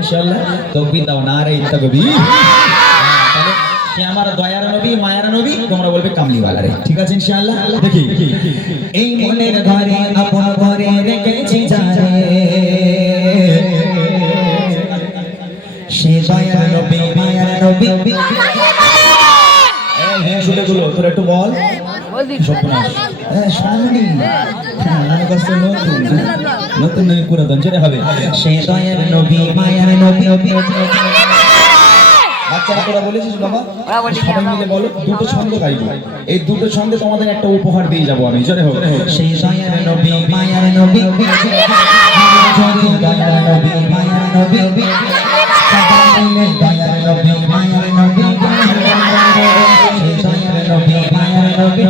ইনশাআল্লাহ তকবীর দাও নারে তাকবীর। তাহলে সে আমার দয়ার নবী মায়ার নবী, তোমরা বলবে কামলিওয়ালা রে। ঠিক আছে ইনশাআল্লাহ। দেখি এই মনের ঘরে আপন ঘরে রেখেছি যারে, সে দয়ার নবী মায়ার নবী। এই হিংসুটে গুলো তোরা একটু বল নতুন নবী পুরাতন যেটা হবে, সে দয়ার নবী মায়ার নবী। বাচ্চারা তোরা বলেছিস বাবা, সবাই মিলে বলো, দুটো ছন্দ গাইবো। এই দুটো ছন্দে তোমাদের একটা উপহার দিয়ে যাবো আমি। জোরে হোক, সেই দয়ার নবী মায়ার নবী, দয়ার নবী মায়ার নবী, দয়ার নবী মায়ার নবী, দয়ার নবী মায়ার নবী।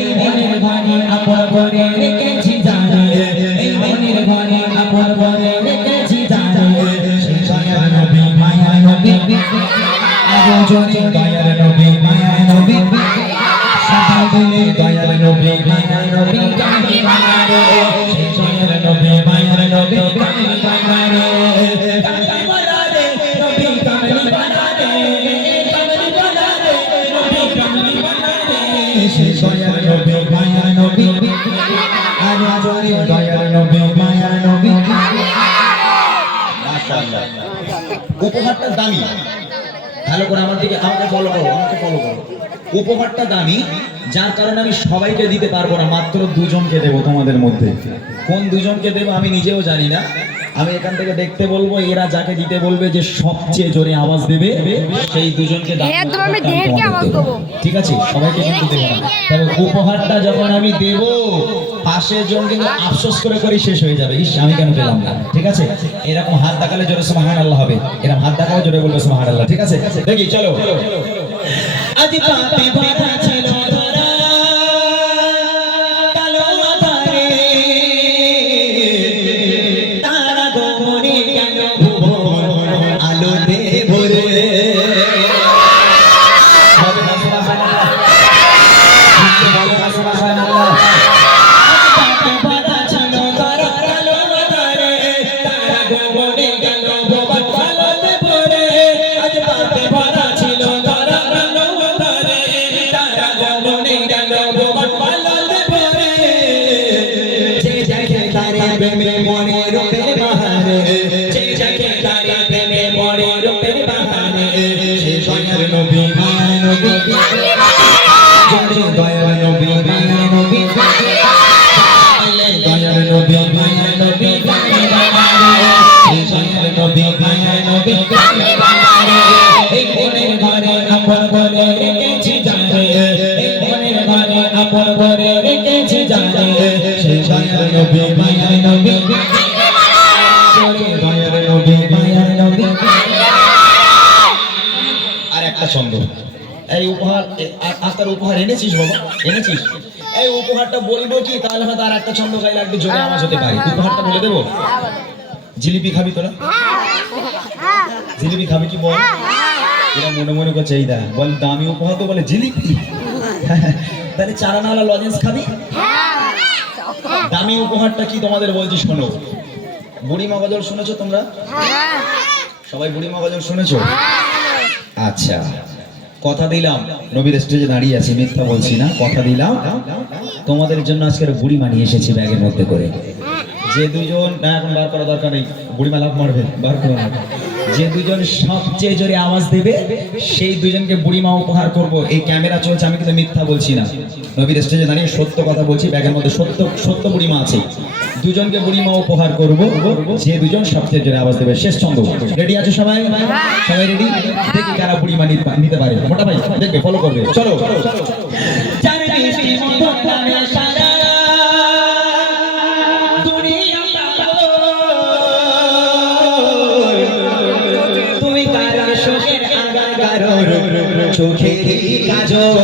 এই মনের ঘরে আপন ঘরে রেখেছি যারে, এই মনের ঘরে আপন ঘরে রেখেছি যারে, সেই দয়ার নবী মায়ার নবী। আরো জোরে দয়ার নবী মায়ার নবী, সবাই বলে দয়ার নবী মায়ার নবী, সেই দয়ার নবী মায়ার নবী। দয়ার নবী মায়ার নবী, আরো জোরে দয়ার নবী মায়ার নবী। মাশাআল্লাহ, উপহারটা দামি। ভালো করে আমার দিকে আমাকে ফলো করো, আমাকে ফলো করো। উপহারটা দামি, যার কারণে আমি সবাইকে দিতে পারবো না, মাত্র দুজনকে দেবো তোমাদের মধ্যে। কোন দুজনকে দেবো আমি নিজেও জানি না। আমি এখান থেকে দেখতে বলবো, এরা যাকে দিতে বলবে যে সবচেয়ে জোরে আওয়াজ দেবে, সেই দুজনকে ঠিক আছে। সবাইকে কিন্তু দেবো না, তবে উপহারটা যখন আমি দেব, পাশের জন কিন্তু আফসোস করে করে শেষ হয়ে যাবে, ইস আমি কেন পেলাম না। ঠিক আছে, এরকম হাত দেখালে জোরে সুবহানাল্লাহ হবে, এরকম হাত দেখালে জোরে বলবে সুবহানাল্লাহ। ঠিক আছে, দেখি চলো। আজ পাপে ভরা ছিল ধরা, কালো আঁধারে, তারা গোপনে কেন ভুবন আলোতে ভরে। আর একটা ছন্দ, এই উপহার আস্তার উপহার এনেছিস বাবা, এনেছিস? এই উপহারটা বলবো কি, তাহলে হয়তো আর একটা ছন্দ গাইলে একটু জোরে আওয়াজ হতে পারে। উপহারটা বলে দেবো। জিলিপি খাবি তোরা? জিলিপি খাবি কি বল? এরা মনে মনে করছে এই দা বল দামি উপহার তো বলে জিলিপি। তাহলে চারানাওয়ালা লজেন্স খাবি? দামি উপহারটা কি তোমাদের বলছি শোনো। বুড়িমা গজল শুনেছো তোমরা? সবাই বুড়িমা গজল শুনেছো? আচ্ছা, কথা দিলাম, নবীর স্টেজে দাঁড়িয়ে আছি, মিথ্যা বলছি না, কথা দিলাম তোমাদের জন্য আজকের বুড়িমা নিয়ে এসেছি ব্যাগের মধ্যে করে। যে দুজন, না এখন বার করা দরকার নেই, বুড়িমা লাভ মারবে, বার করে না। যে দুজন সবচেয়ে জোরে আওয়াজ দেবে, সেই দুজনকে বুড়িমা উপহার করব। এই ক্যামেরা চলছে, আমি কিন্তু মিথ্যা বলছি না, নবীর স্টেজে দাঁড়িয়ে সত্য কথা বলছি। ব্যাগের মধ্যে সত্য সত্য বুড়িমা আছে, দুজনকে বুড়িমা উপহার করব, যে দুজন সবচেয়ে জোরে আওয়াজ দেবে। শেষ ছন্দ, রেডি আছো সবাই? সবাই রেডি? দেখি কারা বুড়িমা নিতে পারে। মোটা ভাই দেখবে, ফলো করবে, চলো। চোখের কাজল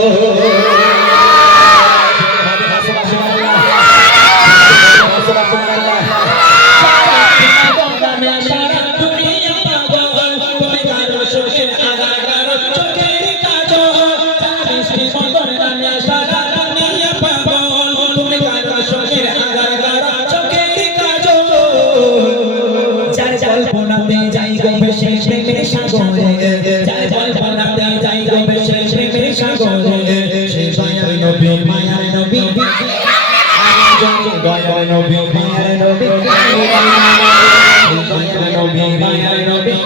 ভেসে প্রেমের সাগরে যাই বল বানাতে যাই গো ভেসে প্রেমের সাগরে সে দয়ার নবী মায়ার নবী দয়ার নবী মায়ার নবী দয়ার নবী মায়ার নবী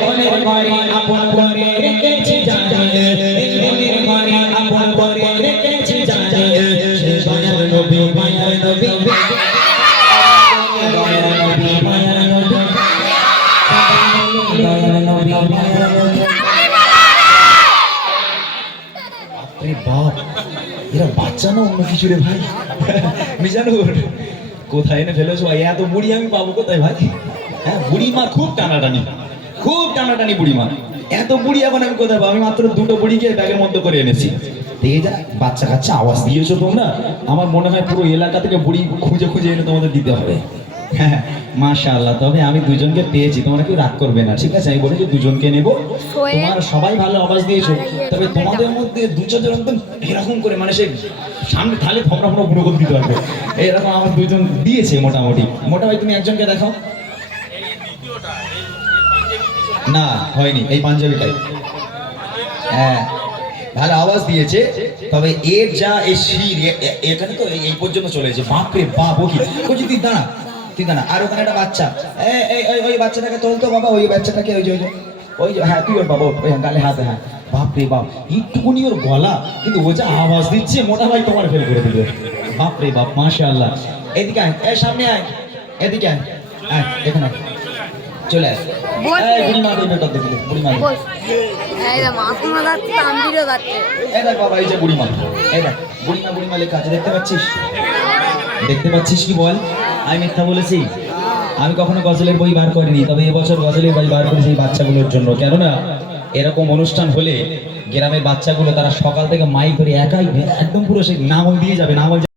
মনের ঘরে আপন করে রেখেছি জানে মনের ঘরে আপন করে রেখেছি জানে সে দয়ার নবী মায়ার নবী দয়ার নবী মায়ার নবী দয়ার নবী মায়ার নবী। আরে বাপ, এরা বাচ্চা না অন্য কিছু রে ভাই। মিজানুর কোথায় এনে ফেলেছো ভাই? এত বুড়ি আমি পাবো কোথায় ভাই? হ্যাঁ, বুড়ি মা খুব টানাটানি, খুব টানাটানি বুড়ি মা। এত বুড়ি এখন আমি কোথায় পাবো? আমি মাত্র দুটো বুড়িকে ব্যাগের মধ্যে করে এনেছি। দেখে যা বাচ্চা কাচ্চা আওয়াজ দিয়েছো তোমরা, আমার মনে হয় পুরো এলাকা থেকে বুড়ি খুঁজে খুঁজে এনে তোমাদের দিতে হবে। হ্যাঁ মাশাআল্লাহ, তবে আমি দুজনকে পেয়েছি, তোমরা কেউ রাগ করবে না, ঠিক আছে? আমি বলেছি দুজনকে নেব, তোমার সবাই ভালো আওয়াজ দিয়েছো, তবে তোমাদের মধ্যে দুজনের একদম এরকম করে মানে সে সামনে থালে ফমরা ফমরা বুড়ো করে দিতে পারবে, এরকম আমার দুজন দিয়েছে মোটামুটি। মোটামুটি তুমি একজনকে দেখাও। না হয়নি, এই পাঞ্জাবিটাই। হ্যাঁ ভালো আওয়াজ দিয়েছে, তবে এর যা এই শির এখানে তো এই পর্যন্ত চলেছে। বাপরে বাপ, ও কি বলছি, তুই দাঁড়া তুই দাঁড়া। আর ওখানে একটা বাচ্চা, ওই বাচ্চাটাকে তোল তো বাবা, ওই বাচ্চাটাকে ওই যে ওই যে হ্যাঁ তুই ওর বাবা, ওই গালে হাতে। হ্যাঁ বাপরে বাপ, একটুকুনি ওর গলা, কিন্তু ও যা আওয়াজ দিচ্ছে মোটা ভাই তোমার ফেল করে দিবে। বাপরে বাপ মাশাআল্লাহ। এদিকে আয়, এই সামনে আয়, এদিকে আয়, আয় এখানে চলে আয়। এই বুড়িমা দেবে কত দিলে, বুড়িমা দেবে। এই রে মাসমা যাচ্ছে, তাম্বিরও যাচ্ছে। এই দেখ বাবা, এই যে বুড়িমা, এই দেখ বুড়িমা বুড়িমা লেখা আছে, দেখতে পাচ্ছিস? দেখতে পাচ্ছিস কি বল? আমি মিথ্যা বলেছি? আমি কখনো গজলের বই বার করিনি, তবে এবছর গজলের বই বার করেছি এই বাচ্চাগুলোর জন্য। কেননা এরকম অনুষ্ঠান হলে গ্রামের বাচ্চাগুলো তারা সকাল থেকে মাইক ধরে একাই একদম পুরো সেই নাঙল দিয়ে যাবে, নাঙল